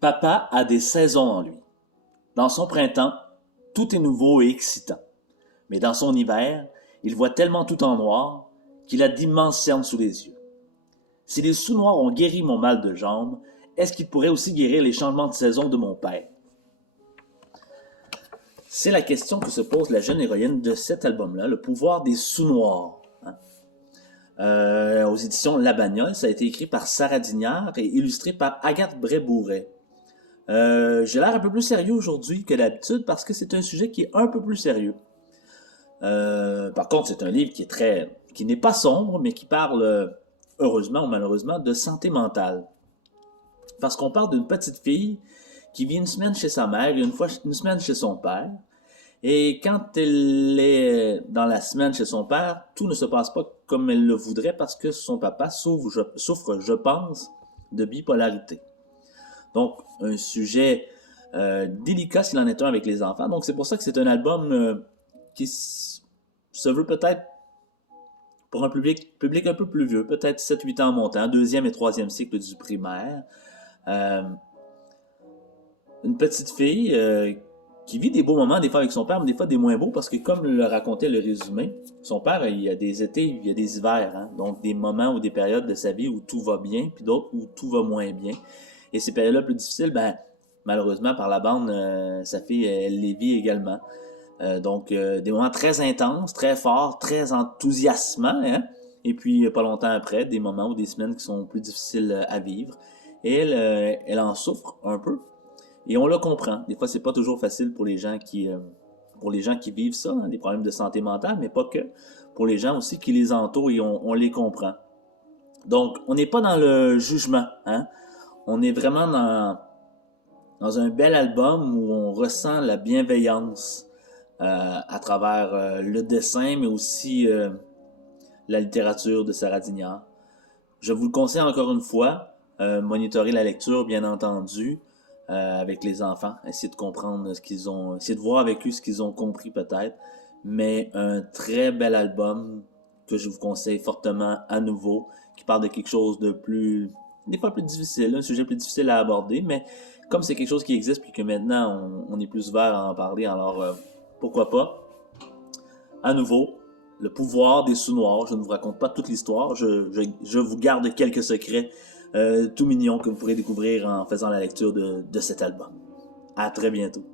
Papa a des saisons en lui. Dans son printemps, tout est nouveau et excitant. Mais dans son hiver, il voit tellement tout en noir qu'il a d'immenses cernes sous les yeux. Si les sous-noirs ont guéri mon mal de jambe, est-ce qu'ils pourraient aussi guérir les changements de saison de mon père? C'est la question que se pose la jeune héroïne de cet album-là, le pouvoir des sous-noirs. Aux éditions La Bagnole, ça a été écrit par Sarah Dignard et illustré par Agathe Bray-Bourret. J'ai l'air un peu plus sérieux aujourd'hui que d'habitude parce que c'est un sujet qui est un peu plus sérieux. Par contre, c'est un livre qui n'est pas sombre, mais qui parle, heureusement ou malheureusement, de santé mentale. Parce qu'on parle d'une petite fille qui vit une semaine chez sa mère et une semaine chez son père. Et quand elle est dans la semaine chez son père, tout ne se passe pas comme elle le voudrait parce que son papa souffre, je pense, de bipolarité. Donc, un sujet délicat s'il en est un avec les enfants. Donc, c'est pour ça que c'est un album qui se veut peut-être pour un public un peu plus vieux, peut-être 7-8 ans montant, deuxième et troisième cycle du primaire. Euh, une petite fille qui vit des beaux moments, des fois avec son père, mais des fois des moins beaux, parce que comme le racontait le résumé, son père, il y a des étés, il y a des hivers, hein? Donc des moments ou des périodes de sa vie où tout va bien, puis d'autres où tout va moins bien. Et ces périodes-là plus difficiles, ben, malheureusement, par la bande, sa fille, elle les vit également. Des moments très intenses, très forts, très enthousiasmants, hein? Et puis, pas longtemps après, des moments ou des semaines qui sont plus difficiles à vivre. Et elle en souffre un peu. Et on le comprend. Des fois, c'est pas toujours facile pour les gens qui vivent ça, hein, des problèmes de santé mentale, mais pas que. Pour les gens aussi qui les entourent et on les comprend. Donc, on n'est pas dans le jugement, hein. On est vraiment dans un bel album où on ressent la bienveillance à travers le dessin, mais aussi la littérature de Sarah Dignard. Je vous le conseille encore une fois, monitorer la lecture, bien entendu, avec les enfants, essayer de comprendre ce qu'ils ont, essayer de voir avec eux ce qu'ils ont compris peut-être, mais un très bel album que je vous conseille fortement à nouveau, qui parle de quelque chose de plus, des fois plus difficile, un sujet plus difficile à aborder, mais comme c'est quelque chose qui existe puis que maintenant on est plus ouvert à en parler, alors pourquoi pas. À nouveau, le pouvoir des sous-noirs. Je ne vous raconte pas toute l'histoire. Je vous garde quelques secrets tout mignons que vous pourrez découvrir en faisant la lecture de cet album. À très bientôt.